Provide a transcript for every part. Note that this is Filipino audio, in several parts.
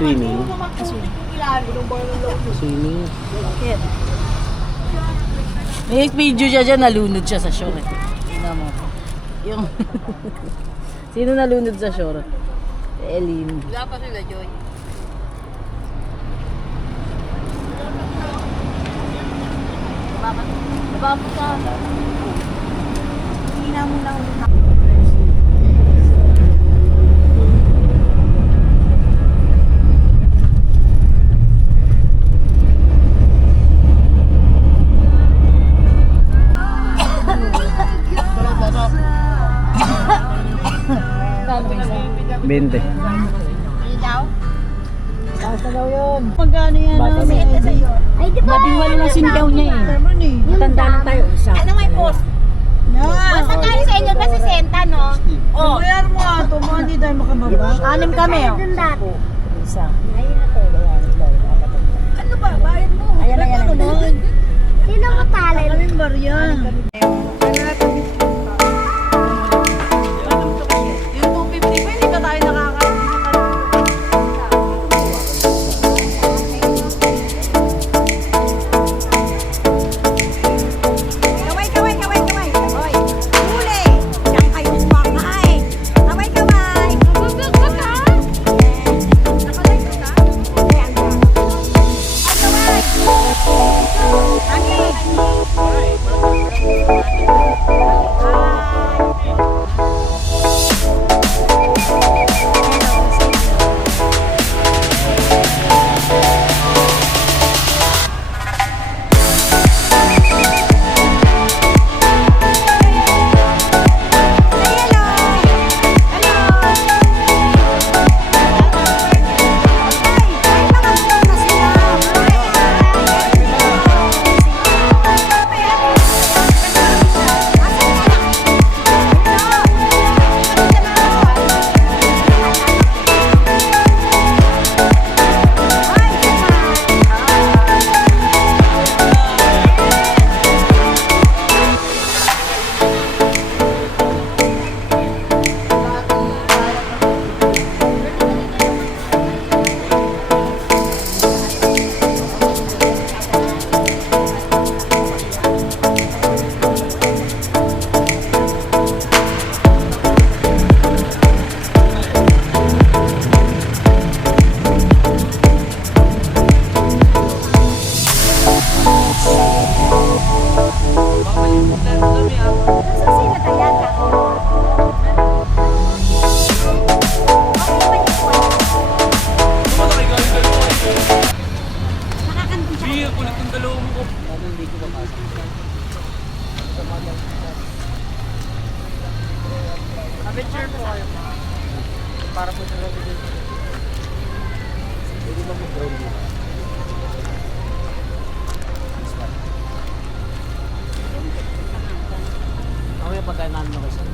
Swimming. Swimming. Bakit? May video siya dyan, nalunod siya sa shore. Tingnan mo. Yung... Sino nalunod sa shore? Elin. Wala pa sila, Joy. Baba mo sa... Hina mo lang. Bente. Basta daw yun. Magkano yan? Basta mo. Ay, di ba? Madiwala na sindaw niya eh. Matanda na tayo. Isa. Ano may post? Basta kaya sa inyo kasi senta, no? Oh. Bayar mo nga ito, mga hindi tayo makababa. Anim kami oh. Doon dati. Isa. Ano ba? Bayad mo. Ayan na yan. Sino ko talay? Kaming barya. Yung 250 pa, hindi ba tayo nakakain? Adventure po kayo. Para po sa video. Pwede ba mag-drone dito? Ako yung pagkain namin na kayo.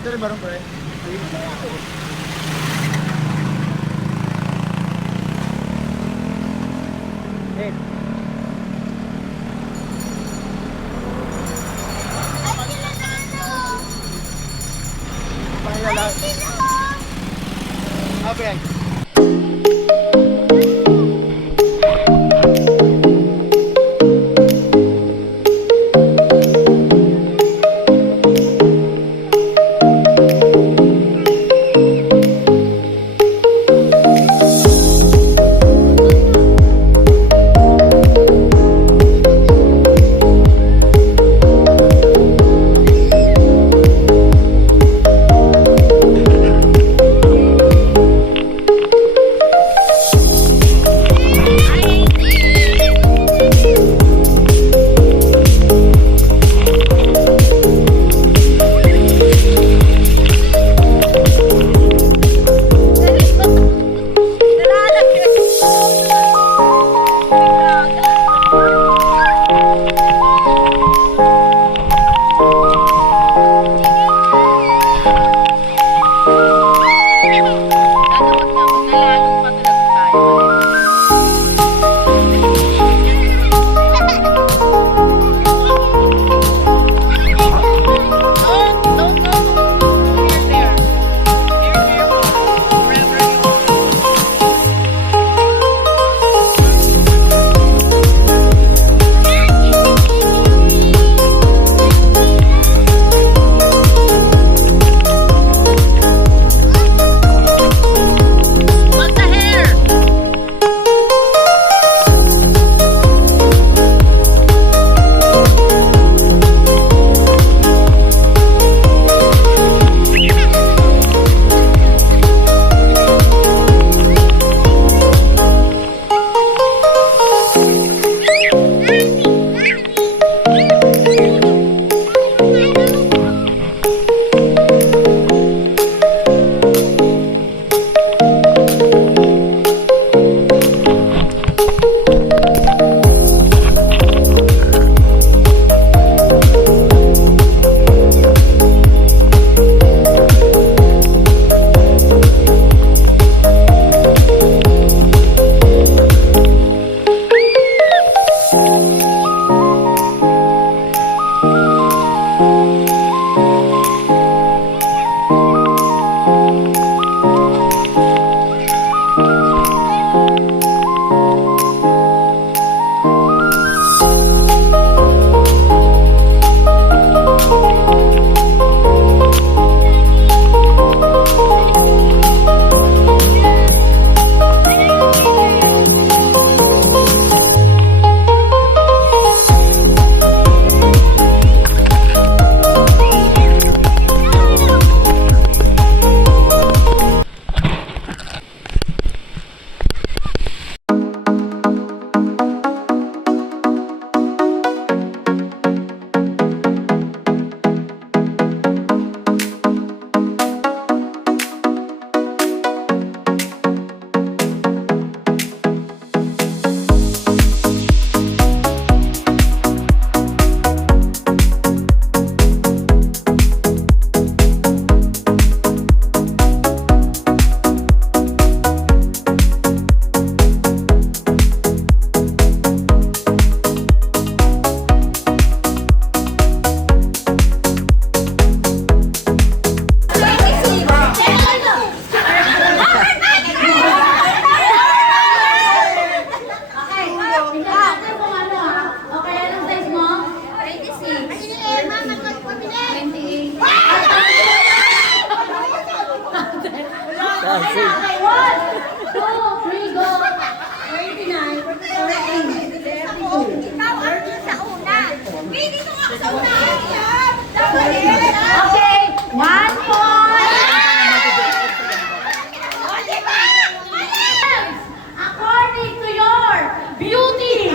Ito rin barong pre. Eh. Pangilala. Apa yan? Okay, 1 point. According to your beauty.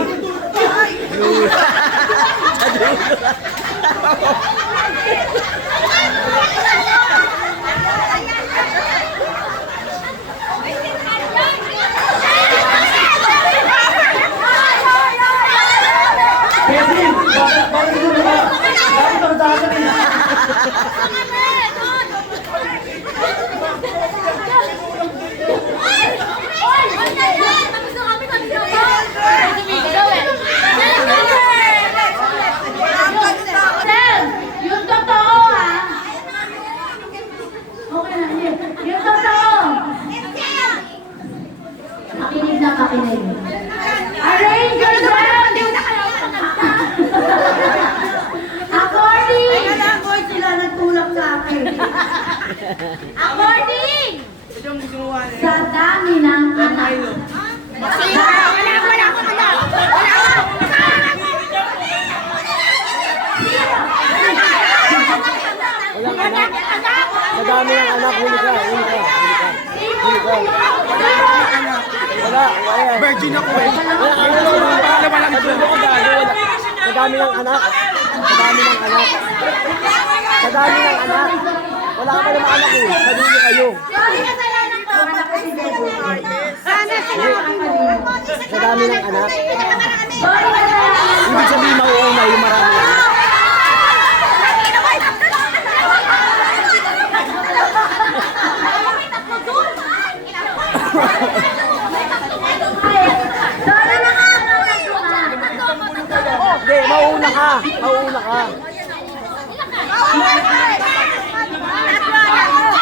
Bakit ito na? Bakit ito na? lalaki. According sa dami ng anak. Walang anak. Sa dami ng anak, huli ka. Wala. Virgin ako eh. Sa dami ng anak. Wala ka pa naman anak eh. Sabihin kayo. Sa dami ng anak. Ibig sabihin mauuna yung marami anak. Hindi, mauuna ka.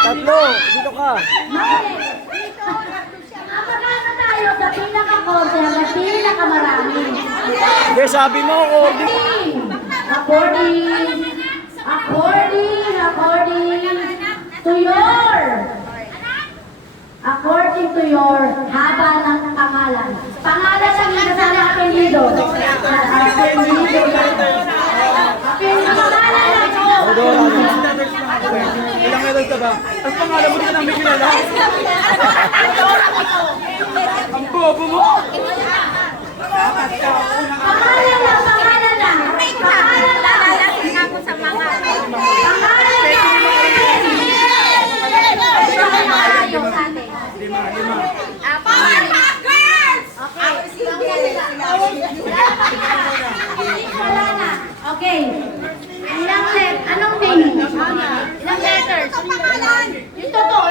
Tatlo, dito ka. Napakana tayo sa pinaka-konti at pinaka-marami. Hindi, sabi mo ako. According to your haba ng pangalan. Pangalan ang kasama apelido. Apelido pangalan lang ito. Ilang meron ka ba? Ang pangalan mo, di ka namin kilala. Ang bobo mo. Pangalan lang. Pangalan lang. Okay. Anong name? Ilang letters? Yung totoo,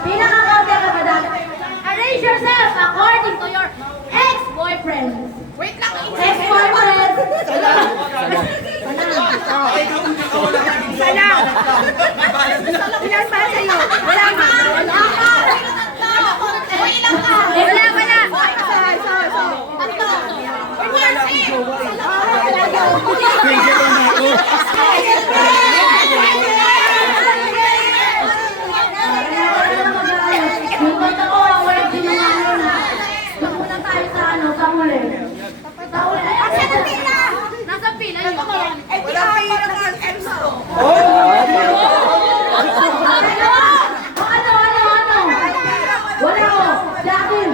pinaka-konti ka madami. Arrange yourself according to your ex-boyfriend. Wait lang. Ex-boyfriend. Ilan ba sa'yo? Wala ba? Nasa pila yun. Wala ko. Sa akin.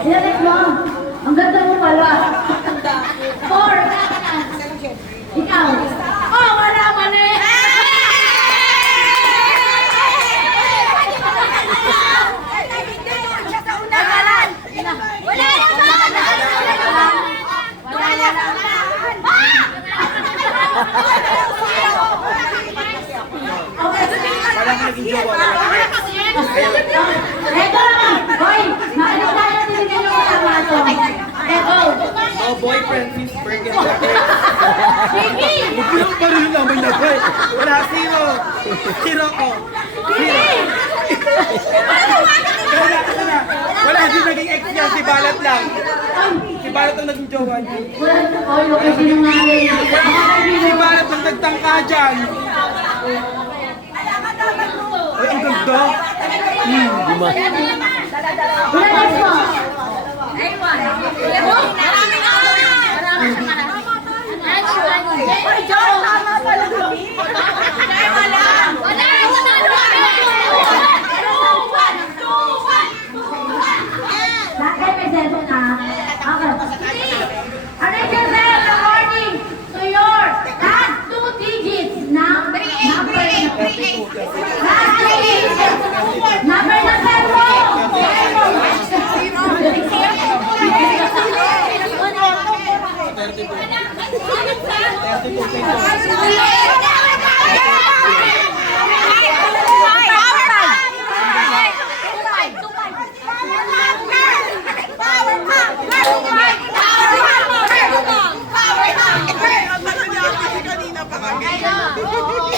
Ilagay mo. Ang ganda mo pala. 4. Ikaw. Oh, wala mali. Eto naman! Hoy! Makinig tayo tinigyan yung kasama ito. Eto! No boyfriend means burger. Sige! Bubulok pa rin naman na boy. Wala, zero. Zero ko. Zero. Wala, hindi naging ex niya. Si Balat lang. Si Balat ang naging jowa niya. Hoy, okay sinungaling. Si Balat ang nagtangka dyan. Ay, ang ganda. Ilagay mo!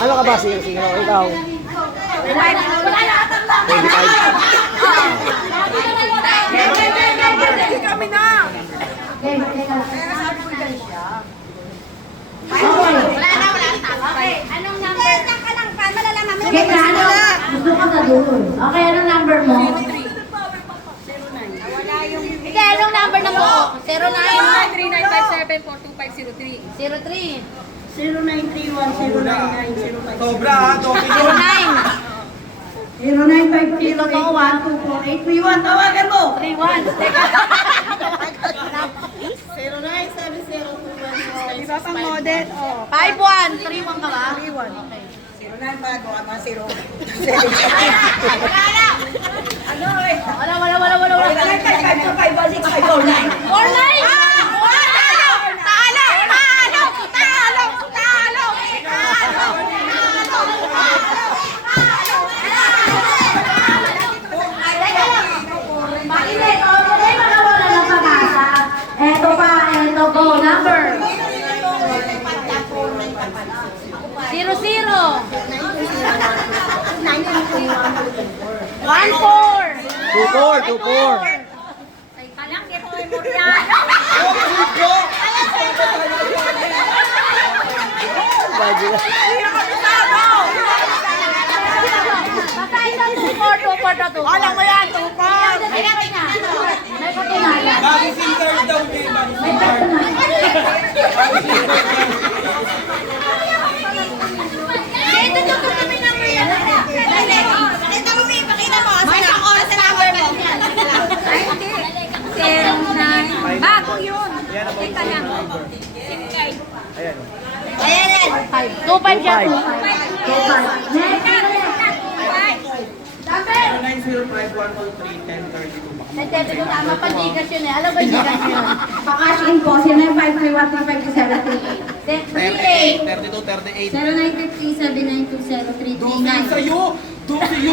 Ano ka ba? Sino? Ikaw? 25. Okay, teka lang. Okay, anong number? Diyan ka lang, paano malalaman mo? Okay, ano? Gusto ko sa dulo. Okay, anong number mo? Hindi, anong number na mo? 09. 09. Sobra ha, Topi yun. 0950 124 tawagan mo! 31. Teka. Iba pang model, oh. 51. 31 ka ba? 3-1. Okay. 09 pa, gawa mga 0. Wala na. Ano eh? Wala. 5-5-5-6-5-9. 4 line. Makinig, o, tuloy makawala ng pag-asa. Eto pa, go, number. 0-0. 1-4. 24. Teka lang, ito ay Moriano. Bago na. Basta ito 2-4. Alam mo yan, tupad! May Katunayan. Bagong SIM card daw, Jay. Bagong SIM card. Dito kami ng Pakita mo, May. Pakita mo. May ako sa number mo. 09. Bago yun. Teka lang. Ayan. Ayan yan. 2-5 siya. 2-5. Next. 0905-123-1032. May tete ko tama pa Gcash yun eh. Alam ba Gcash yun? Pa-cash in po, 0953-135-738. 32, 38. 0950-7920-339. Doon sa'yo! Doon sa'yo!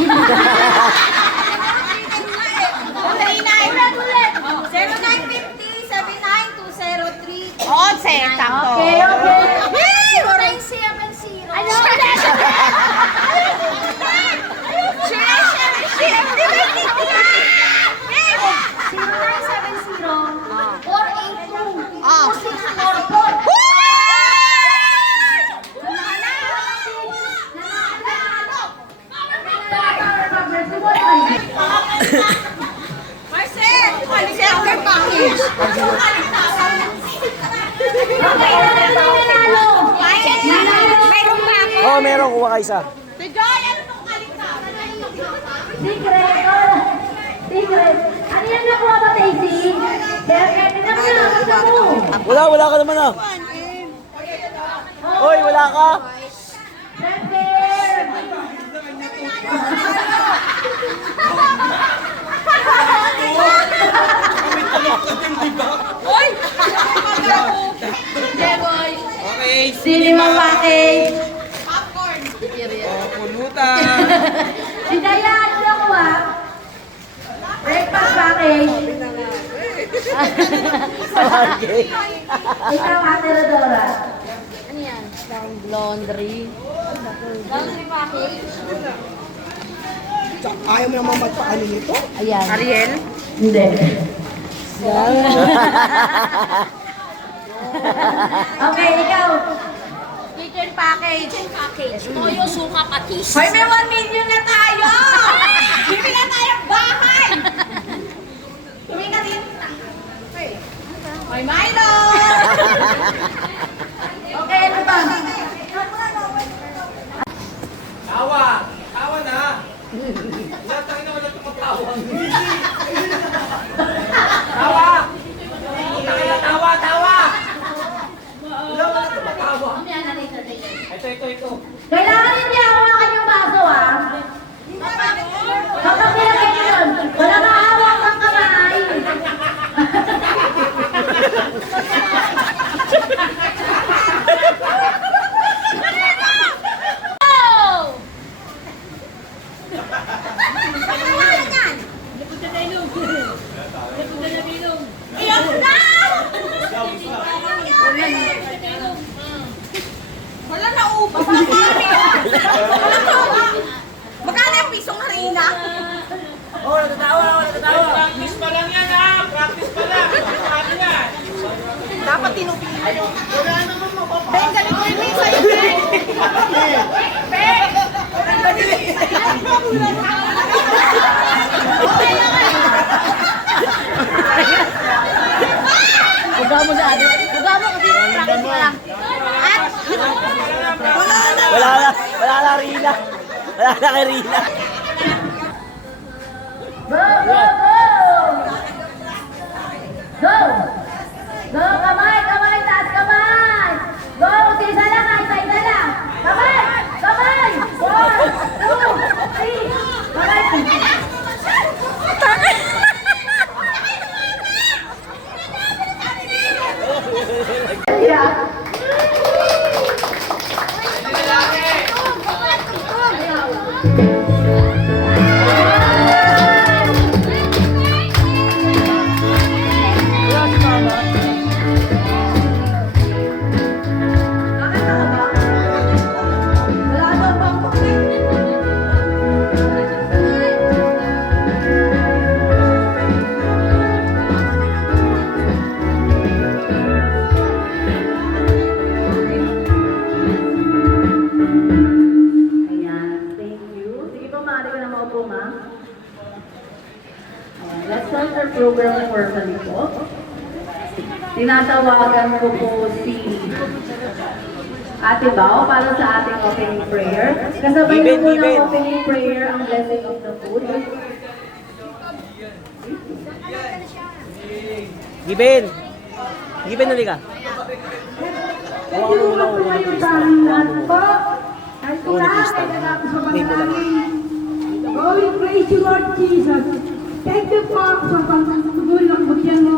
0950-7920-339. Oh, sakto. Okay. Ano? Oo, meron. Kuha ka isa. Secret. Secret. Ano yan nakuha ba, Daisy? Secret. Wala ka naman ah. Hoy, wala ka. Secret. Okay, Cinema package. pulutan. Si Dayan, ano nakuha? Breakfast package. Ikaw, Ate Rodora. Ano yan? Laundry. Laundry package. Ayaw mo naman magpaano nito? Ayan. Ariel? Hindi. Okay, ikaw. Kitchen package. Toyo, suka, patis. Hoy, may 1 million na tayo! Bibili na tayong bahay! Tumingin din. May Milo! Okay, ano ba? Tawa! Tawa na! Wala tayo na wala tumatawa. Tawa! Tawa! Tawa! Wala tumatawa. Ito. Kailangan hindi hawakan yung baso, ah. Kapag nilagay nyo yun, wala mahawak ang kamay. Ben, galing ko yun sa'yo, Ben. Ben! Huga mo sa atin. Huga mo kasi practice pa lang. Wala na Rina. Wala na kay Rina. Go, go, go! Go! Go, kamay, kamay, taas kamay! Go, isa lang, isa lang! Kamay! Kamay! 1, 2, 3! Kamay! Yeah. Ayan, thank you. Sige po, maaari ka na maupo, ma'am. Ayan, let's start our program formally po. Tinatawagan ko po si Ate Bao para sa ating opening prayer. Kasabay na po ng opening prayer ang blessing of the food. Giben! Giben, halika. Thank you po kayo sa aming lahat po. At kung lahat ay natapos sa panalangin. Oh, we praise you, Lord Jesus. Thank you po sa pagpapatuloy ng bugyan mo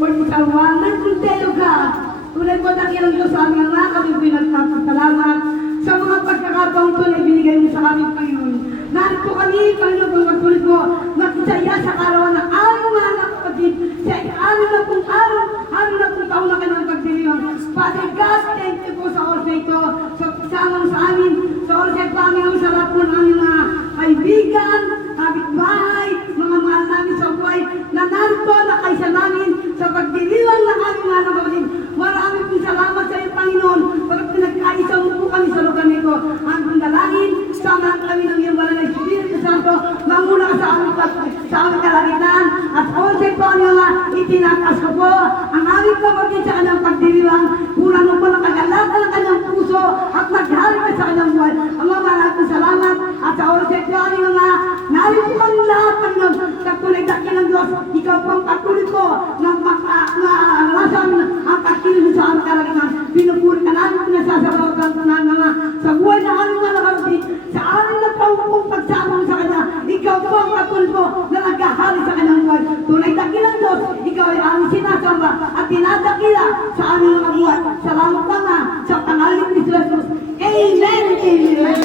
for sa wonderful day, O God. Tunay po tangilang Diyos sa aming mga kami po nagpapasalamat sa mga pagkakataong tunay binigay mo sa aming Panginoon. Narito kami, Panginoon, kung patuloy po magsaya sa karawan ng aming mga anak kapatid sa amin na pong araw, amin na pong taon na kanyang pagdiriwang. Father God, thank you po sa oras na ito, sa pagsama sa amin, sa oras na ito, Panginoon, sa lahat po ng aming mga kaibigan, kapitbahay, mga mahal namin sa buhay, na narito na kaysa namin sa pagdiriwang ng aming mga kapatid. Marami pong salamat sa iyo, Panginoon, pagkat pinagkaisa mo po kami sa lugar nito. Ang pandalangin, samahan kami ng iyong wala ng Espiritu Santo, mamuna ka sa aming kalagitnaan, at also po niyo nga, itinakas ko po ang aming kapatid sa kanyang pagdiriwang, punan mo po ng kagalakan ng kanyang puso, at maghari ka sa kanyang buhay. Ang mga maraming salamat, at sa oras ito niyo nga, narito kami lahat, Panginoon, sa kulay daki ng Diyos, ikaw po ang patuloy ko, ng makakalasan ang pagkilos sa aming kalagitnaan. Pinupuri ka namin, pinasasabaw ka nga, sa buhay na aming mga kapatid, sa aming nagpapong pagsama sa kanya, ikaw po ang patuloy ko na naghahari sa kanyang buhay. Tunay dakilang Diyos, ikaw ay aming sinasamba at tinadakila sa aming mga buhay. Salamat ka nga sa pangalan ni Jesus. Amen! Amen!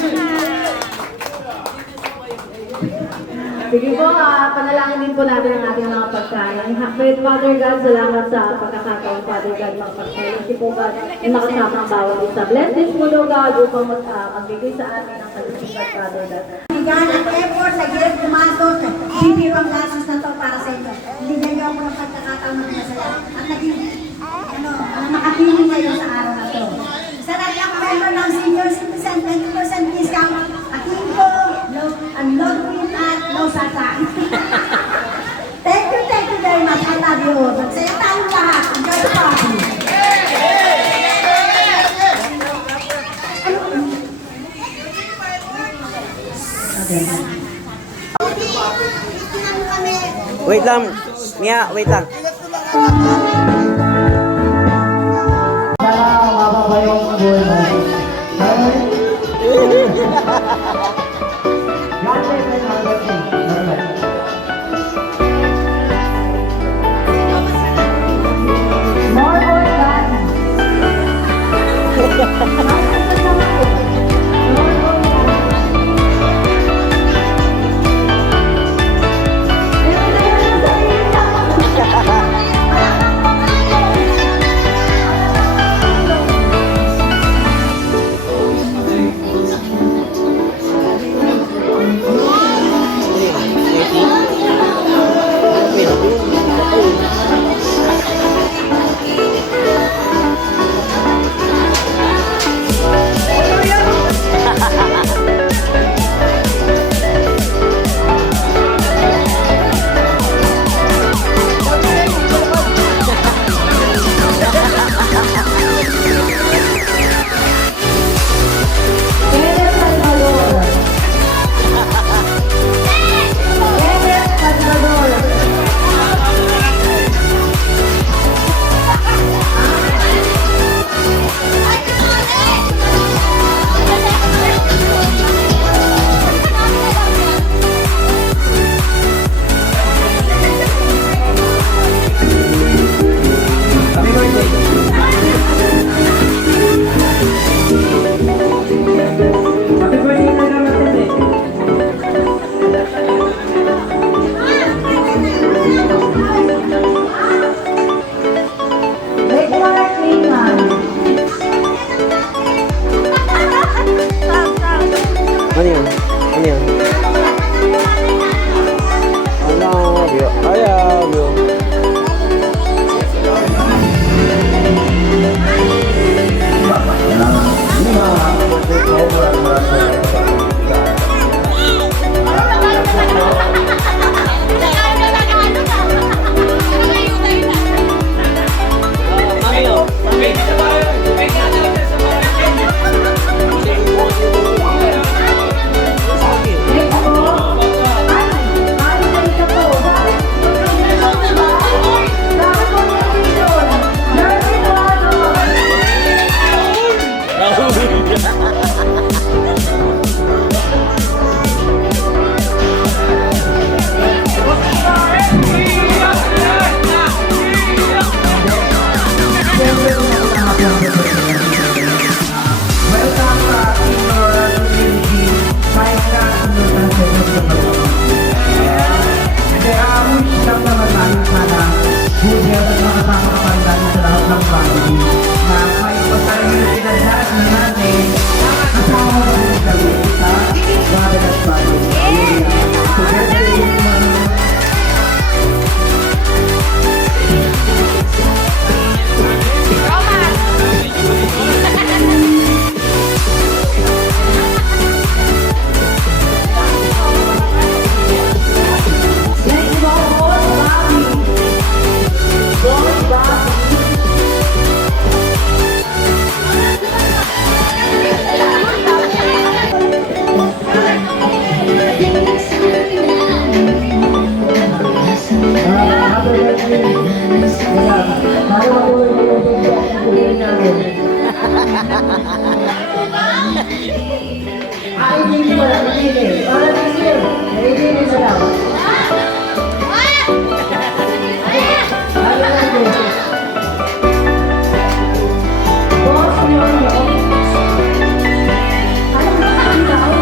Sige po, panalangin din po natin ang ating mga pagkain. Great Father God, salamat sa pagkakataon, Father God, mga pagkain. Kasi po God, yung makasama ang bawat isa. Bless this po, Lord God, upang magbigay sa atin ang kalusugan, Father God. Bigyan at effort sa Gilip Tumatos, bibirang lasos na to para sa inyo. Bigyan niyo ako ng pagkakataon ng masaya. At naging, makapiling kayo sa araw na to. Sa lahat ng member ng senior citizen, 20% discount. Akin po, ang low print at low sata. Thank you very much. I love you. Magsaya tayong lahat. Enjoy the party. Wait lang. Mia, wait lang. More or less. Para matuloy na yung pagkakuhin namin. Hindi pala, hindi. Para next year, hindi na lang. Ano natin? Boss, yun. Alam mo ba ang tao?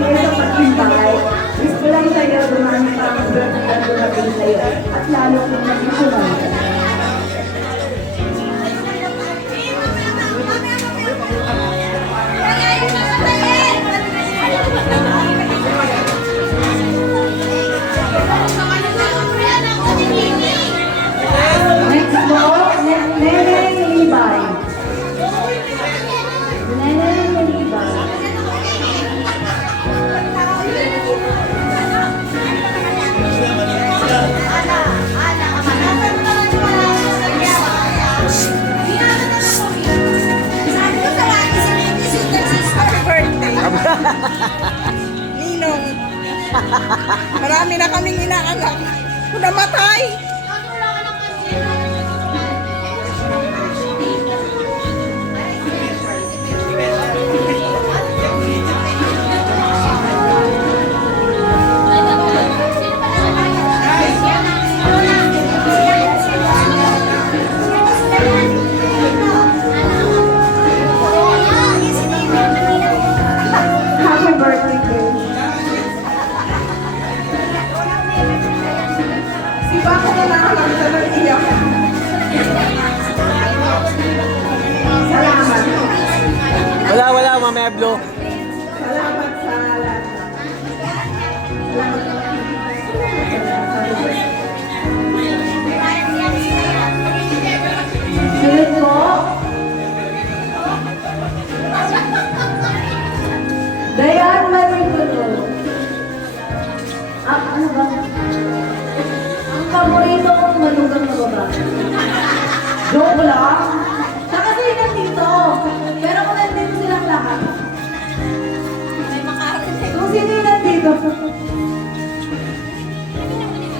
thank you sa pag-invite. Wish ko lang sa'yo, dumami pa ang birthday na dumating sa'yo. At lalo kung nag-isuman. Next po, Neneng Libay. Neneng Libay. Ninong. Marami na kaming inaanak. Kung namatay. Happy birthday, Kay. Si Bako na nakalang sa nag-iyak. Salamat. Wala, mamaya blow. Salamat sa lahat. Sunod po. Dayan Marikulo. Ano ba? Ang paborito kong malugang na baba. Joke lang. Siya kasi nandito. Pero kung nandito silang lahat. Kung sino yung nandito.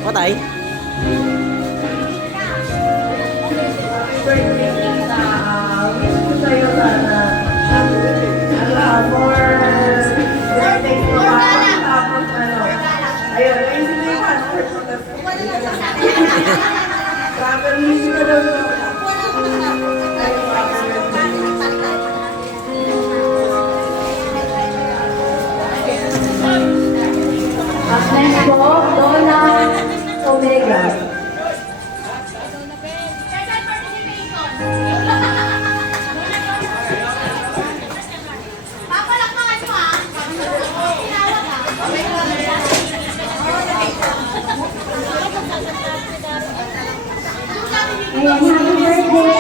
Patay? Birthday na wish ko sa'yo sana. For birthday ko pa. Tapos ayun, naisip ko yung passport ko. Travel music ko daw na. At next po, Donna Omega. Ayan, happy birthday.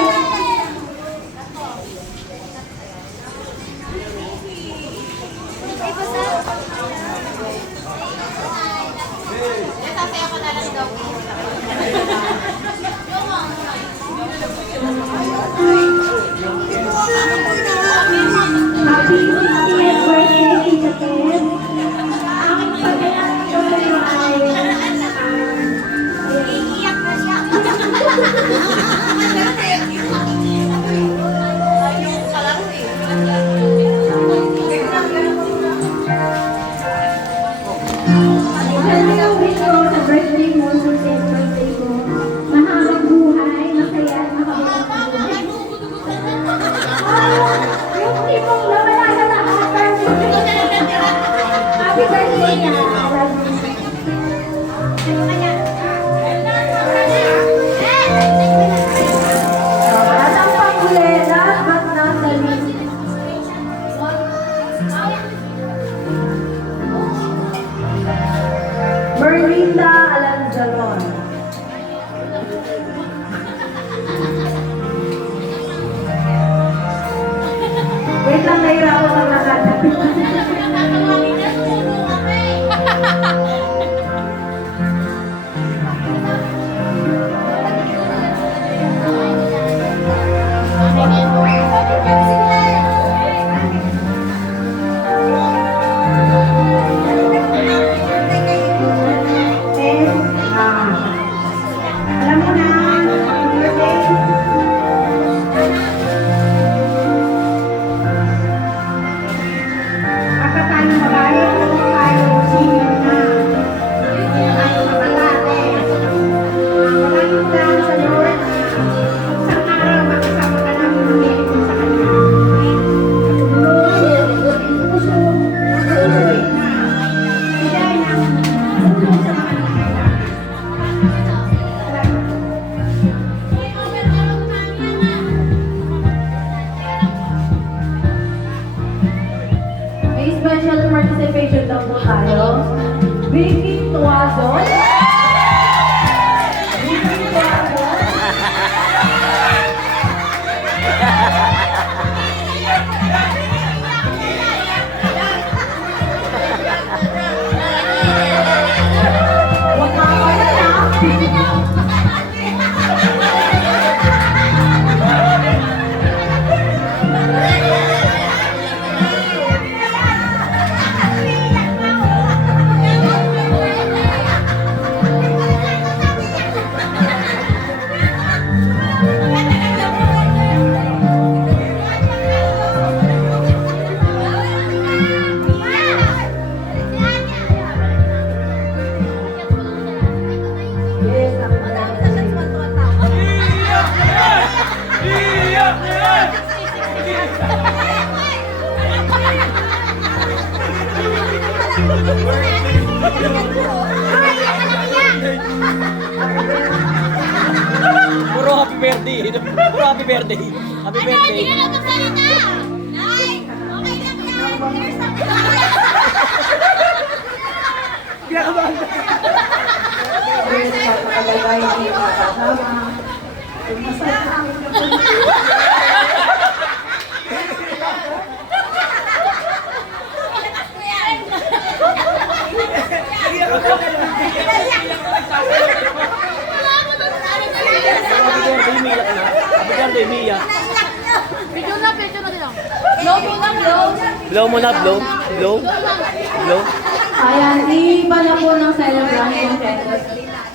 Happy 50th birthday, Tita Ken. Ang pagkakataon ko sa'yo ay Iiyak na siya. Hello, wish ko sa birthday mo, sa birthday ko. Mahabang buhay, masaya at makabagong buhay. Yung tipong nawala na lahat. Happy birthday na. At ang panghuli, last but not the least. Merlinda Alanzaron. Wait lang, nahirapan ang lahat. Puro happy birthday. Puro happy birthday. Happy birthday. Hindi na lang magsalita. Nay, okay lang yan. Here's something. Pagkakalagay hindi makakasama. Happy birthday, Mia. Happy birthday, Mia. Picture na lang. Blow mo na, blow. Blow mo na, blow. Blow. Blow. Ayan, iba na po ng celebrant yung Kentos.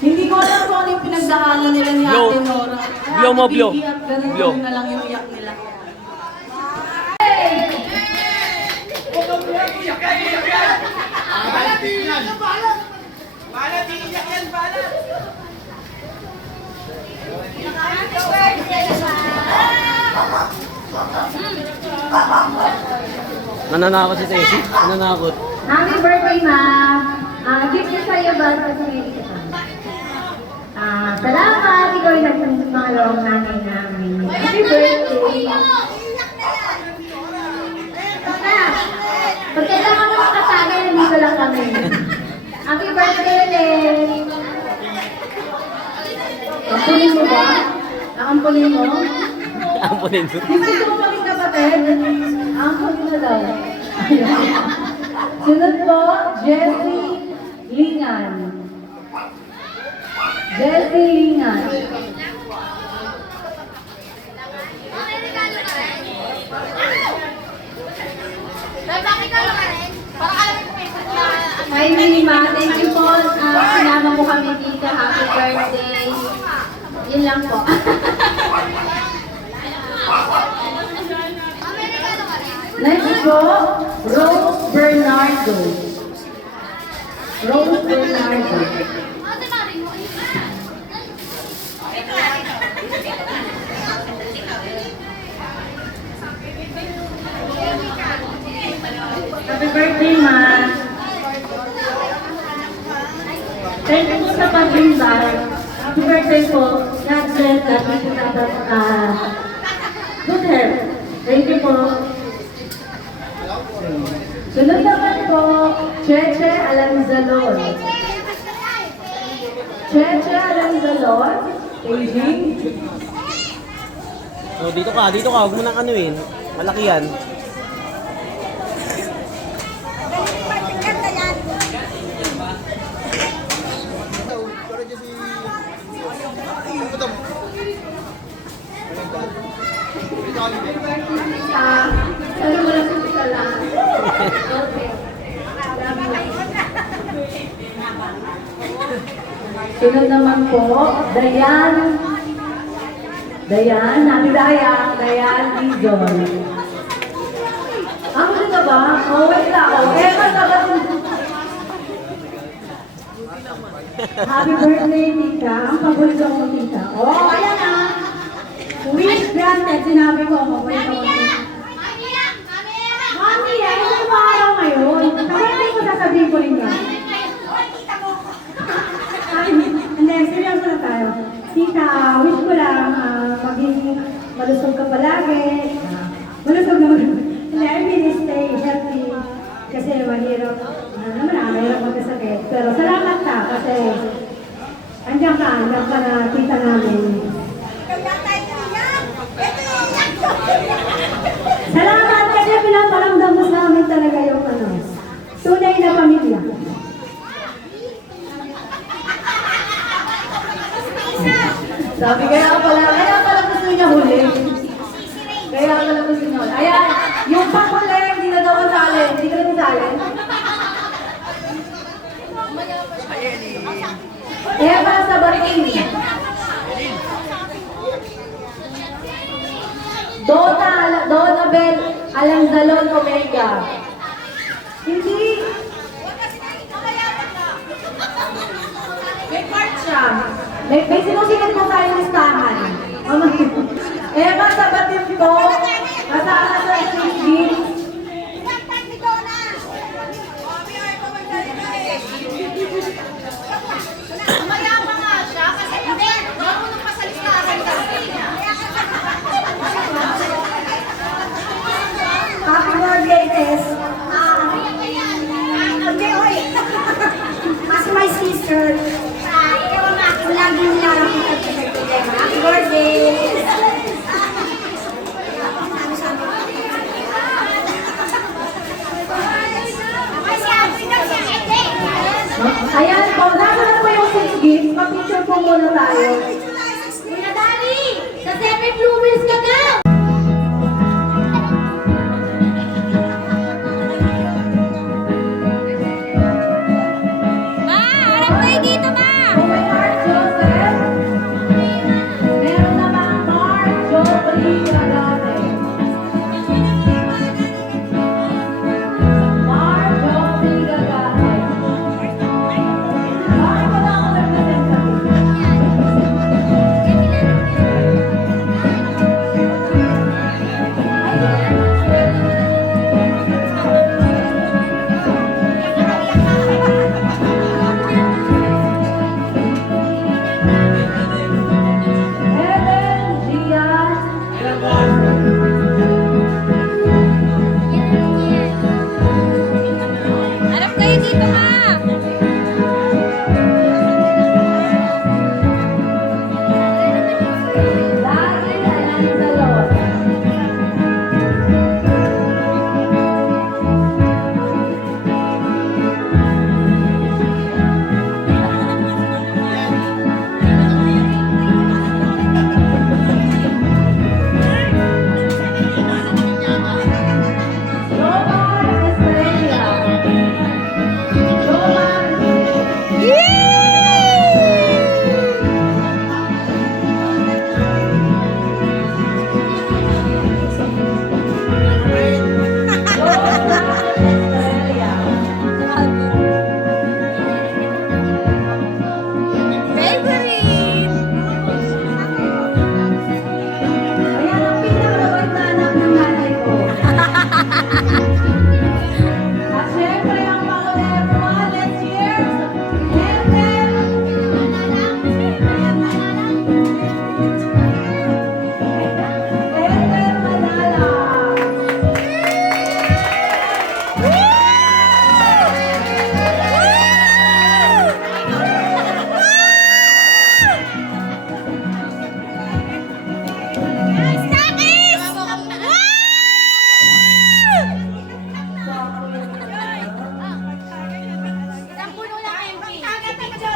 Hindi ko alam kung ano yung pinagdaanan nila ni Blow. Ate Nora. Blow mo, blow. Blow. Blow. Na lang yung iyak nila. Balat, iiyak yan, balat! Nananakot si Tessie. Nananakot. Happy birthday, ma'am. Gift ko sa'yo ba? Salamat. Ikaw yung nagpangalawang nanay namin. Happy birthday. Pag kailangan mo makasagay, nandito lang kami. Happy birthday ulit. Ampunin mo ba? Ampunin mo? Ampunin mo. Hindi gusto mo maging kapatid? Ampunin mo daw. Sunod po, Jessie Lingan. Jessie Lingan. Bakit ka lang rin? Para alam mo kung Hi, Mima. Thank you po. Sinama mo kami dito. Happy birthday. Yun lang po. Next po, Rose Bernardo. Rose Bernardo. Happy birthday, Ma. Thank you po sa pag-invite. Happy birthday po. God bless. Happy to have good health. Thank you po. Sunod naman po, Cheche Alanzalon. Cheche Alanzalon. Beijing. Oh, dito ka. Huwag mo nang anuin. Malaki yan. Ano mo lang sa lang? Okay. Sunod naman po, Dayan. Happy Dayan Dizon. Ako na ba? Oh, wait lang. Happy birthday, tita. Ang paborito ko, tita. Oh, ayan na. Wish granted. Sinabi ko, paborito ko, tita. Mami, ano ba araw ngayon? Kasi hindi ko sasabihin ko rin yan. Hindi, seryoso na tayo. Tita, wish ko lang maging malusog ka palagi. Malusog naman. Hindi, I really stay healthy. Kasi mahirap. Mahirap magkasakit. Pero salamat ka kasi andiyan ka na tita namin. Salamat kasi pinaparamdam mo sa amin talaga yung tunay na pamilya. Sabi kaya pala gusto niya huli. Kaya pala gusto niya huli. Ayan, yung pakula hindi na daw masali. Hindi ka na masali. Kaya pala sa bating. Donna Bell Alanzalon Omega. Hindi. May part siya. May sinusikat mo sa yung listahan. Eva sa batin ko. Kasama sa Steve. Ayan po, nasa po yung 6 gifts. Mag-picture po muna tayo. Kuya Dali, sa 7 Blue Wheels ka na! Ma, harap kayo dito, ma. Okay, Mark Joseph. Meron namang Mark Joffrey Agate. Mark Joffrey Agate. Bakit wala akong representative? Helen Diaz. Harap kayo dito, ma. Dahil Alanzalon. Jomar Estrella. Jomar. Jomar Estrella. Favorite. Ayan ang pinakamabait na anak ng nanay ko. At syempre ang pangulit mo, let's hear, Helen. Helen Manala. Stakis!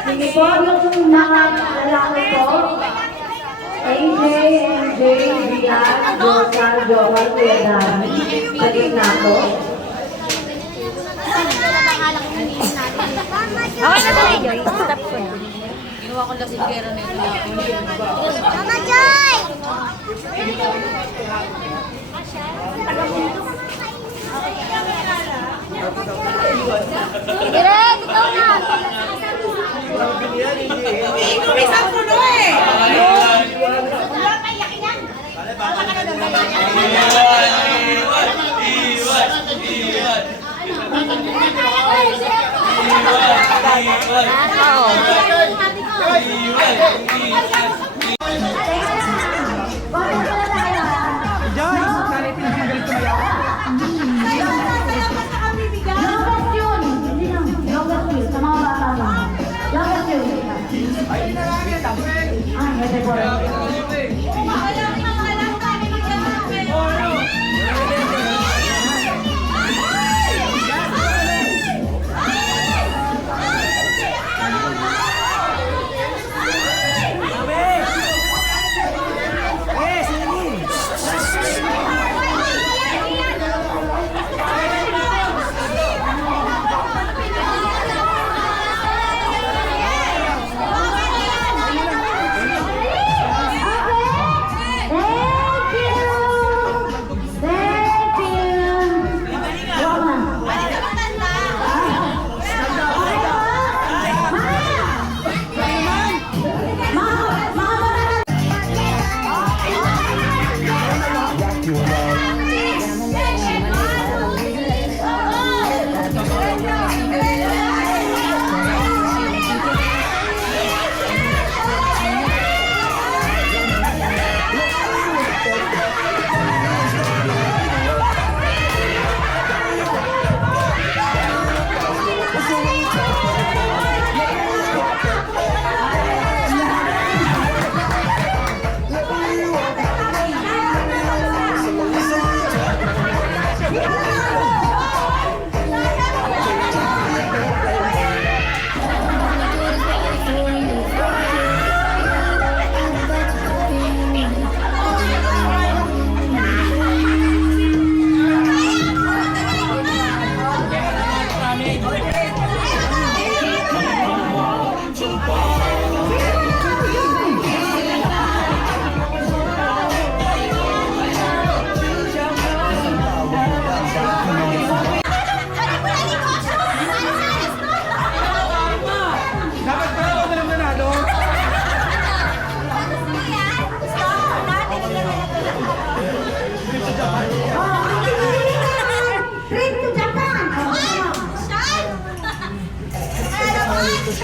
Sige po, yung mga lalaki po. AJ, MJ, Diaz, Rosa, Johan, Kuya Dami. Sa gitna po. Okay na tuloy, Joy. Stop ko na. Ginawa ko lang si Kera na ito. Mama Joy! Direk, ikaw na! Oy,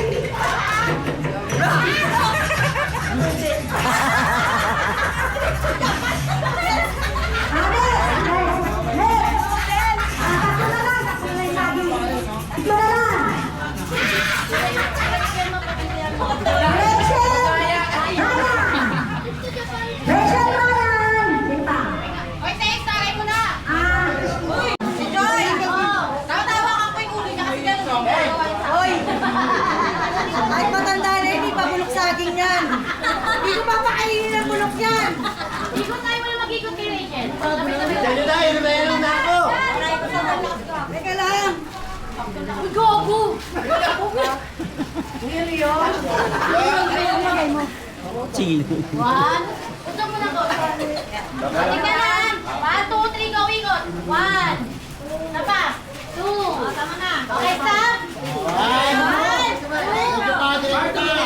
Tex, taray mo na! Si Joy! Tawa-tawa ka po yung ulo niya kasi gano'n. Hoy! Kahit matanda na hindi pa bulok saging yan. Hindi ko papakainin ng bulok yan. Ikot tayo mo na mag-ikot kay Rachel. Teka lang. Uy, gogo! Sige. One. Usap mo na ko. Tingnan lang. 1, 2, 3, go, ikot. 1. Tapa. 2. Tama na. Okay, stop. 1, 2, 3,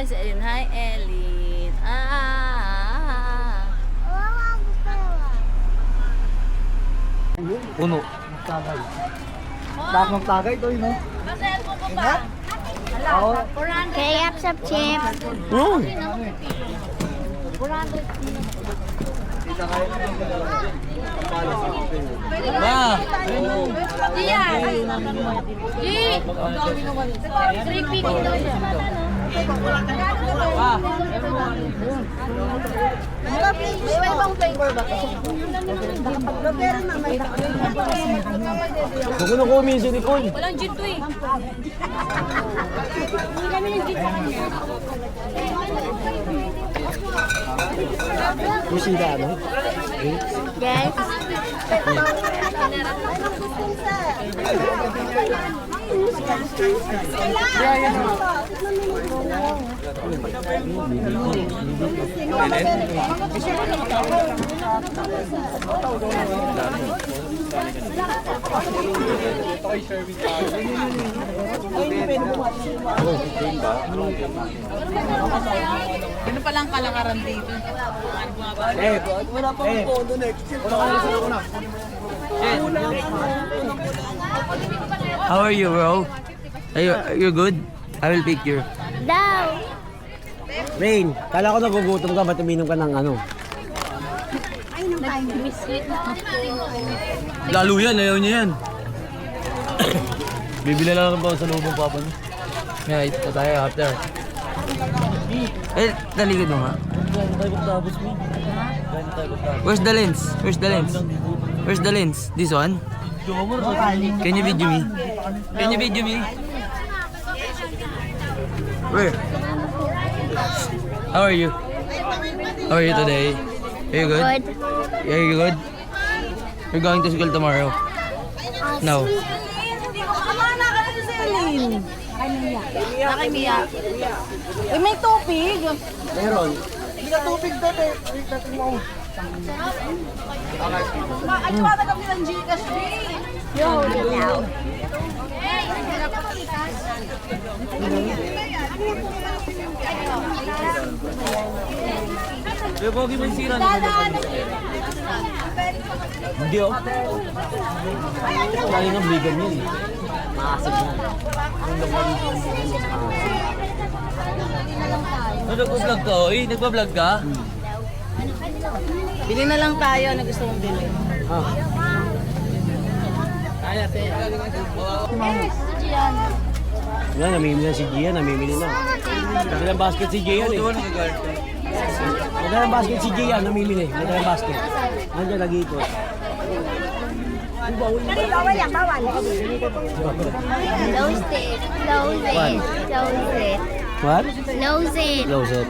Hi, si Elin. Hi, Elin. Puno. Lahat ng tagay ito, no? Cellphone ko pa. Oo. 400. Kaya up chip. Ma! Diyan. G! 350 daw siya. May ibang flavor ba ito? Huwag ko na kuminso ni Cole. Walang gin to eh. Kusida, ano? Yes. Ano palang kalakaran dito? Wala pa akong todo next. How are you, bro? You're good? I will pick you. Daw. Rain, kala ko nagugutom ka, ba't uminom ka ng ano? Lalo yan, ayaw niya yan. Bibili na lang ba sa lubong papa niya? Yeah, ito tayo after. Eh, taligod mo nga. Where's the lens? Where's the lens? Where's the lens? This one? Can you video me? Can you video me? Where? How are you? How are you today? Are you good? Are you good? You're going to school tomorrow? No. Nakimiya. Eh, may tubig. Meron. Ay, wala kami ng Gcash, Pero pogi mo yung sira na. Hindi oh. Lagi ng vegan yun eh. Maasig na. Nagpa-vlog ka, oy? Nagpa-vlog ka? Bili na lang tayo. Ano gusto mong bili? Wala, namimili na si Gian, namimili na. Nagdalang basket si Gian eh. Nagdalang basket si Gian, namimili. Nagdalang basket. Nandiyan, nag-iikot. Bawal yan, bawal. Nose it. Nose it. Nose it. What? Nose it. Close it.